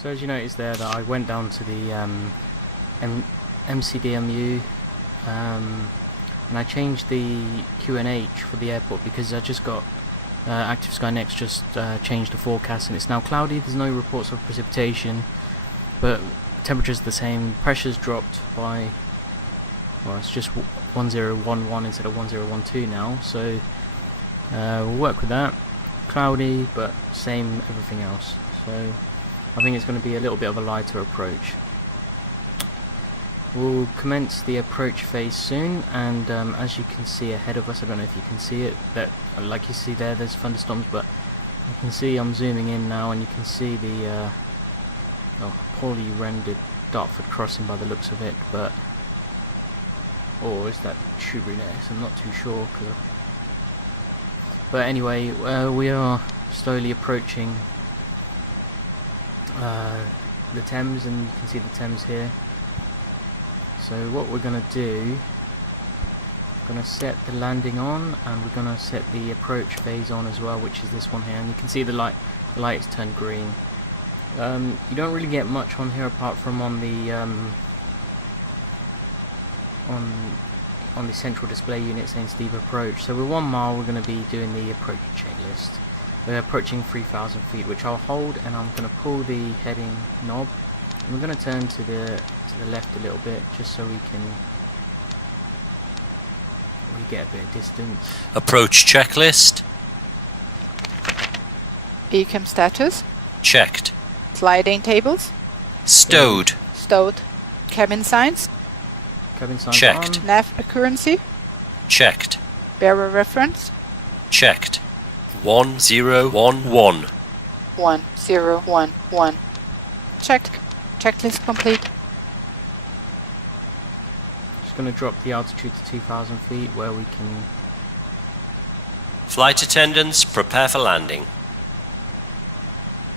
So as you notice there that I went down to the MCDMU and I changed the QNH for the airport because I just got Active Sky Next just changed the forecast and it's now cloudy. There's no reports of precipitation, but temperature's the same. Pressure's dropped by, well, it's just 1011 instead of 1012 now, so we'll work with that. Cloudy, but same everything else, so I think it's going to be a little bit of a lighter approach. We'll commence the approach phase soon, and as you can see ahead of us, I don't know if you can see it, that like you see there's thunderstorms, but you can see I'm zooming in now and you can see the poorly rendered Dartford Crossing by the looks of it, but or is that Shoeburyness? I'm not too sure. But anyway, we are slowly approaching the Thames, and you can see the Thames here. So what we're going to do, we're going to set the landing on, and we're going to set the approach phase on as well, which is this one here, and you can see the light is turned green. You don't really get much on here apart from on the central display unit saying steep approach. So we're 1 mile, we're going to be doing the approach checklist. We're approaching 3,000 feet, which I'll hold, and I'm going to pull the heading knob, and we're going to turn to the left a little bit just so we get a bit of distance. Approach checklist. Ecam status. Checked. Sliding tables. Stowed. Stowed. Cabin signs. Cabin signs checked. on. Nav accuracy. Checked. Bearer reference. Checked. 1011. 1011. Checked. Checklist complete. Just going to drop the altitude to 2,000 feet where we can... Flight attendants, prepare for landing.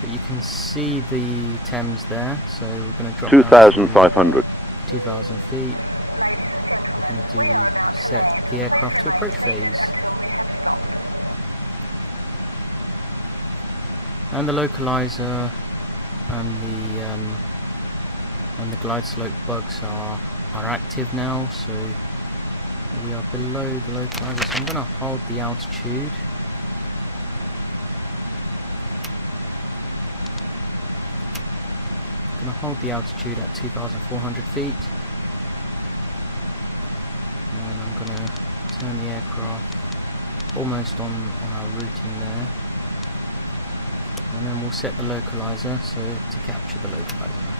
But you can see the Thames there, so we're going to drop 2,500. 2,000 feet. We're going to set the aircraft to approach phase. And the localizer and the glide slope bugs are active now, so we are below the localizer, so I'm going to hold the altitude. I'm going to hold the altitude at 2,400 feet, and I'm going to turn the aircraft almost on our routing there, and then we'll set the localizer so to capture the localizer.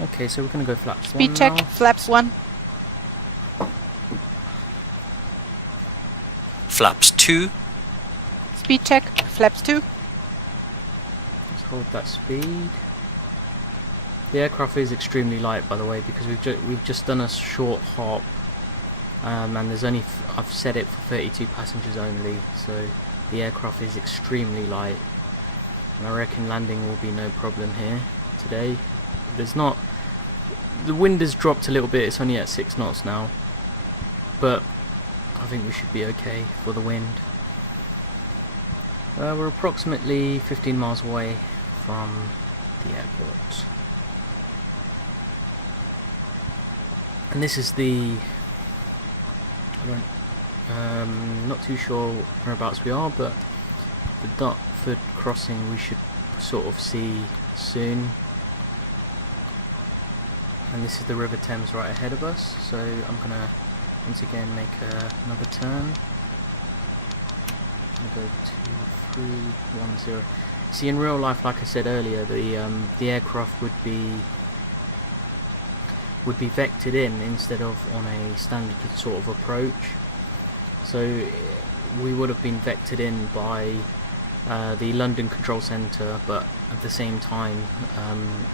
Okay, so we're going to go flaps Speed 1 check. now. Flaps 1. Flaps 2. Speed check. Flaps 2. Let's hold that speed. The aircraft is extremely light, by the way, because we've just done a short hop, and there's only I've set it for 32 passengers only, so the aircraft is extremely light, and I reckon landing will be no problem here today. The wind has dropped a little bit, it's only at 6 knots now, but I think we should be okay for the wind. We're approximately 15 miles away from the airport, and this is the, not too sure whereabouts we are, but the Dartford Crossing we should sort of see soon. And this is the River Thames right ahead of us, so I'm going to once again make another turn. I'm going to go 2310. See, in real life, like I said earlier, the aircraft would be vectored in instead of on a standard sort of approach. So we would have been vectored in by the London Control Centre, but at the same time,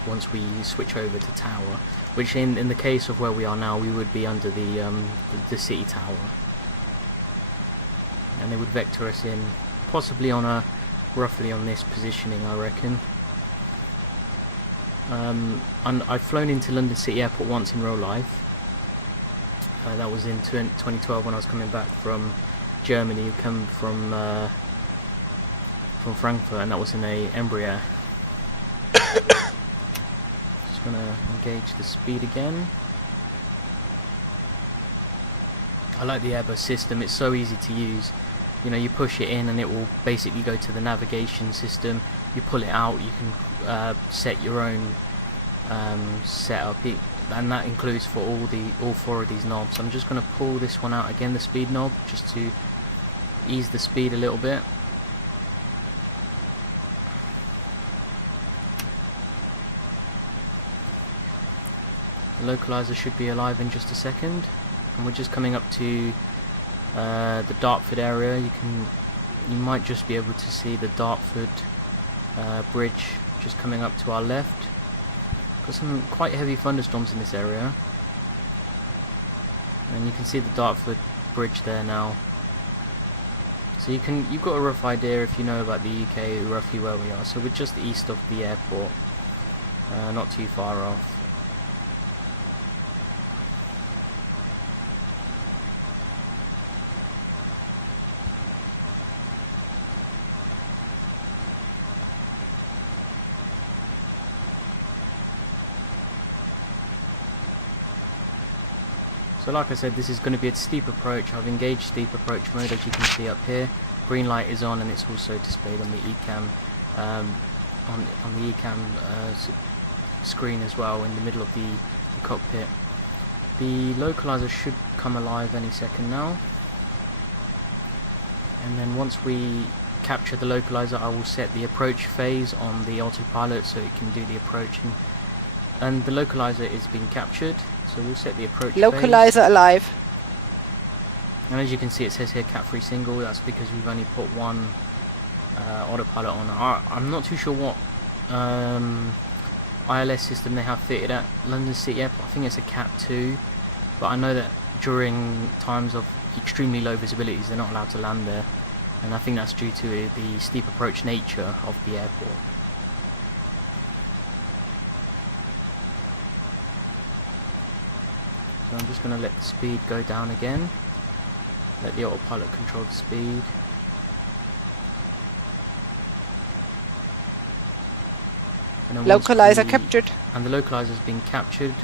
once we switch over to Tower, which in the case of where we are now, we would be under the City Tower, and they would vector us in, possibly on roughly on this positioning, I reckon. And I've flown into London City Airport once in real life. That was in 2012 when I was coming back from Germany, come from from Frankfurt, and that was in a Embraer. Just gonna engage the speed again. I like the Airbus system, it's so easy to use. You know, you push it in and it will basically go to the navigation system. You pull it out, you can set your own setup, and that includes for all four of these knobs. I'm just going to pull this one out again, the speed knob, just to ease the speed a little bit. The localizer should be alive in just a second, and we're just coming up to the Dartford area. You might just be able to see the Dartford bridge just coming up to our left. Got some quite heavy thunderstorms in this area, and you can see the Dartford bridge there now. So you've got a rough idea, if you know about the UK, roughly where we are. So we're just east of the airport, not too far off. So like I said, this is going to be a steep approach. I've engaged steep approach mode, as you can see up here. Green light is on, and it's also displayed on the ECAM on the ECAM screen as well, in the middle of the cockpit. The localizer should come alive any second now. And then once we capture the localizer, I will set the approach phase on the autopilot so it can do the approaching. And the localizer is being captured, so we'll set the approach Localizer phase. alive. And as you can see, it says here cat free single. That's because we've only put one autopilot on. I'm not too sure what ILS system they have fitted at London City Airport. I think it's a cat 2, but I know that during times of extremely low visibilities they're not allowed to land there, and I think that's due to the steep approach nature of the airport. So I'm just going to let the speed go down again. Let the autopilot control the speed. And then Localizer captured. And the localizer has been captured.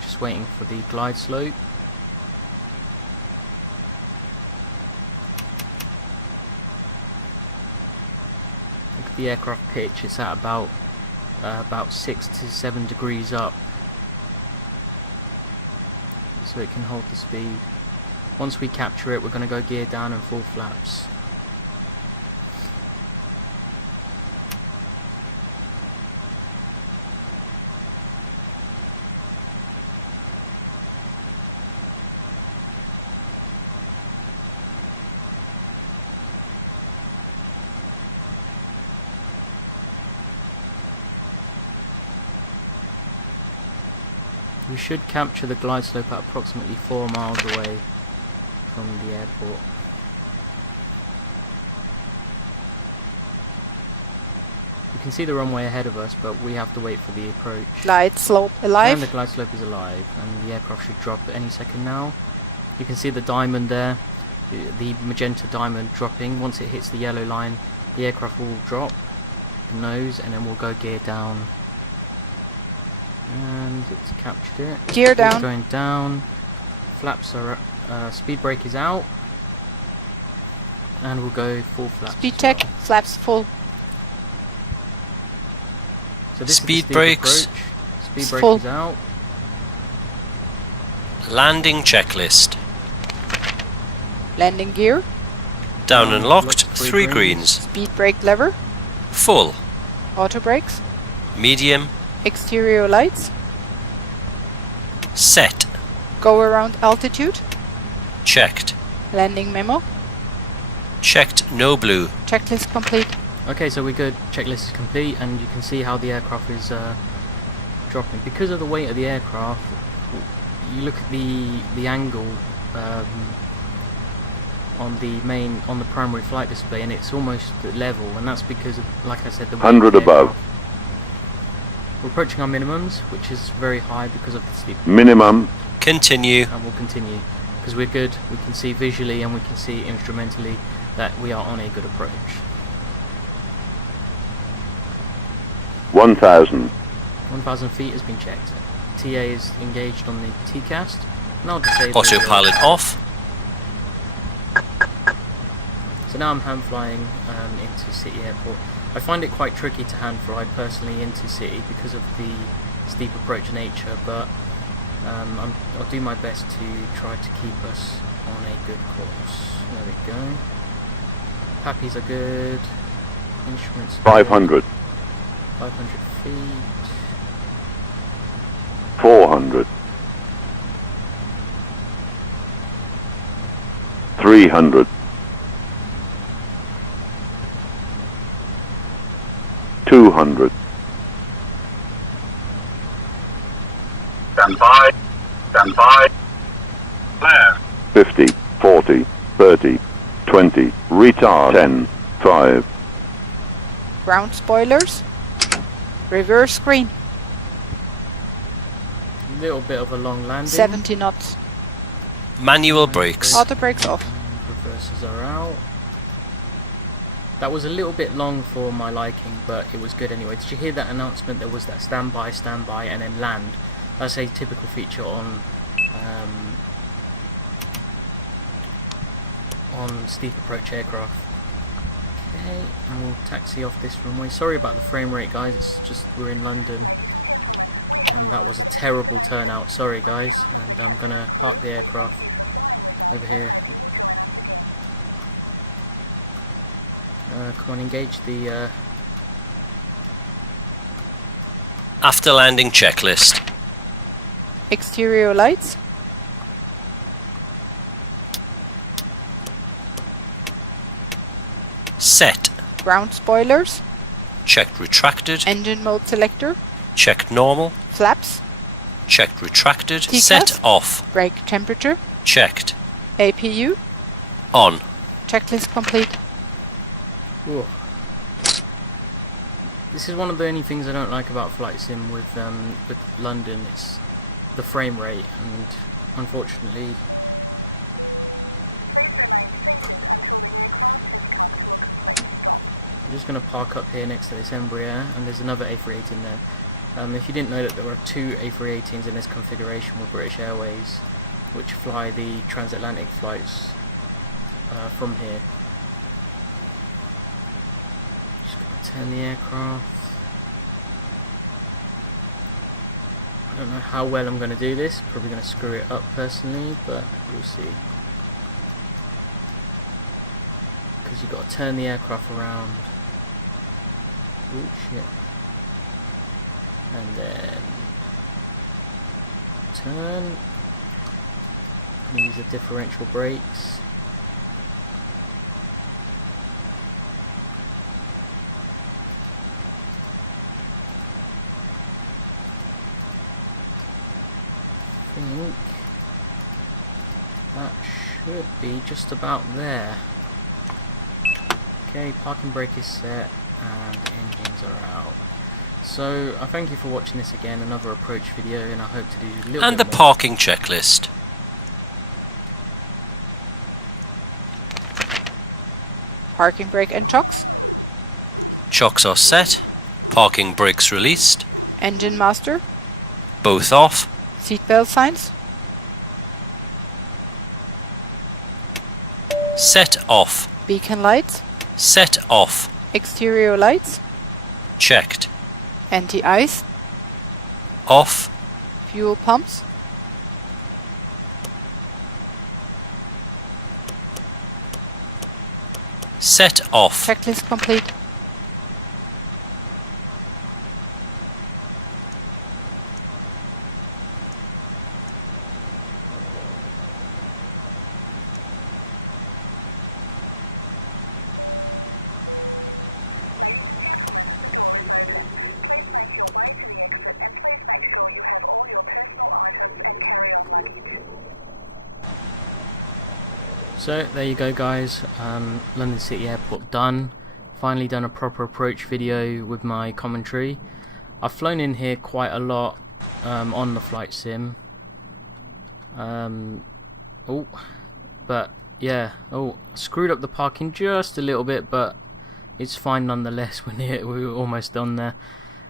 Just waiting for the glide slope. Look at the aircraft pitch. It's at about 6 to 7 degrees up, so it can hold the speed. Once we capture it, we're going to go gear down and full flaps. We should capture the glide slope at approximately 4 miles away from the airport. You can see the runway ahead of us, but we have to wait for the approach. Glide slope alive. And the glide slope is alive, and the aircraft should drop any second now. You can see the diamond there, the magenta diamond dropping. Once it hits the yellow line, the aircraft will drop the nose, and then we'll go gear down. And it's captured it. Gear down. It's going down. Flaps are speed brake is out, and we'll go full flaps. Speed as check. well. Flaps full. So this Speed is the steep brakes. approach. Speed brake Full. is out. Landing checklist. Landing gear. Down and locked, Locked, 3 greens. Speed brake lever. Full. Auto brakes. Medium. Exterior lights. Set. Go around altitude. Checked. Landing memo. Checked no blue. Checklist complete. Okay, so we're good. Checklist is complete, and you can see how the aircraft is dropping. Because of the weight of the aircraft, you look at the angle on the primary flight display, and it's almost level, and that's because of, like I said, the weight 100 of the above. aircraft. We're approaching our minimums, which is very high because of the steep. Minimum. Continue. And we'll continue because we're good. We can see visually and we can see instrumentally that we are on a good approach. 1,000. 1,000 feet has been checked. TA is engaged on the TCAST. And I'll disable Autopilot off. So now I'm hand flying into City Airport. I find it quite tricky to hand fly personally into City because of the steep approach nature, but I'll do my best to try to keep us on a good course. There we go. Pappies are good. Instruments. 500. 500 feet. 400. 300. 200. Stand by. Stand by. Flare. 50, 40, 30, 20, retard 10, 5. Ground spoilers. Reverse screen. Little bit of a long landing. 70 knots. Manual brakes. Auto brakes off. Reverses are out. That was a little bit long for my liking, but it was good anyway. Did you hear that announcement? There was that standby, and then land. That's a typical feature on steep approach aircraft. Okay, and we'll taxi off this runway. Sorry about the frame rate, guys. It's just we're in London, and that was a terrible turnout. Sorry, guys. And I'm gonna park the aircraft over here. Come on, engage the After landing checklist. Exterior lights. Set. Ground spoilers. Checked retracted. Engine mode selector. Checked normal. Flaps. Checked retracted. TCAS. Set off. Brake temperature. Checked. APU. On. Checklist complete. Whoa. This is one of the only things I don't like about flight sim with London. It's the frame rate, and unfortunately I'm just going to park up here next to this Embraer, and there's another A318 there. If you didn't know that there are two A318s in this configuration with British Airways, which fly the transatlantic flights from here. Just going to turn the aircraft. I don't know how well I'm going to do this. Probably going to screw it up personally, but we'll see. Because you've got to turn the aircraft around. Oh shit. And then turn. Use the differential brakes. I think that should be just about there. Okay, parking brake is set and engines are out. So I thank you for watching this again, another approach video, and I hope to do a little And bit the more. parking checklist. Parking brake and chocks. Chocks are set. Parking brakes released. Engine master. Both off. Seatbelt signs. Set off. Beacon lights. Set off. Exterior lights. Checked. Anti-ice. Off. Fuel pumps. Set off. Checklist complete. So there you go, guys. London City Airport done. Finally done a proper approach video with my commentary. I've flown in here quite a lot on the flight sim. But yeah, screwed up the parking just a little bit, but it's fine nonetheless. We're almost done there.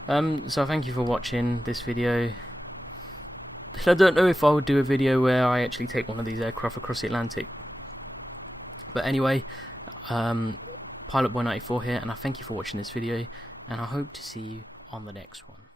So thank you for watching this video. I don't know if I would do a video where I actually take one of these aircraft across the Atlantic. But anyway, Pilot Boy 94 here, and I thank you for watching this video, and I hope to see you on the next one.